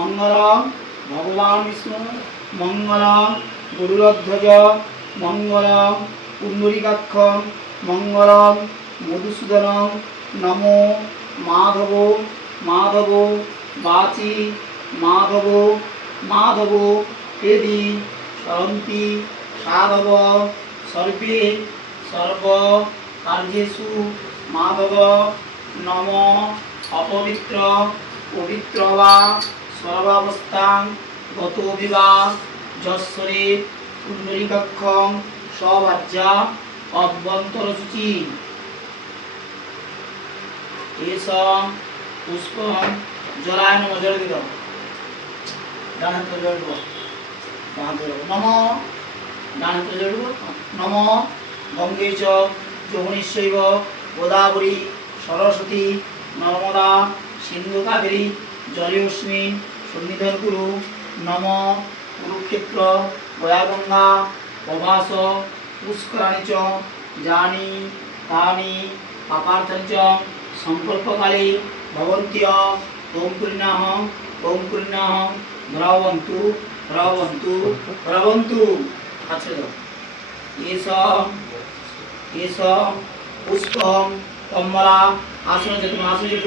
मंगलम भगवान विष्णु मंगलम गरुड़ध्वज मंगलम पुंडरीकाक्षं मंगलम मधुसूदनम नमो माधव माधव वाची माधव माधव हृदि सरन्ति साधव सर्वे सर्व कार्येषु माधव नमो अपवित्र पवित्र वा सर्वावस्थां गतो विवा যশ্বরে পুণ্ডরীকাক্ষং সবাজ্যা অভ্যন্তরসূচি এসং পুষ্পং জলায় নমঃ জল দিল ডান হাতে জল দিব বাম হাতে নম ডান হাতে জল দিব নম গঙ্গে চ যমুনেশ্বৈব গোদাবরী সরস্বতী নর্মদা সিন্ধু কাবেরী জলেऽস্মিन् সন্নিধান কুরু নম কুরুক্ষেত্র গয়াগঙ্গা প্রভাস পুষ্করাণি চ যানি তানি পাপার্থানি চ সংকল্পকালে ভবন্ত্য ওম পুণ্যাহ ভ্রবন্তু ভ্রবন্তু ভ্রবন্তু আচ্ছা দাও এস পুষ্পম কমলা আসন যে তুমি আসন যে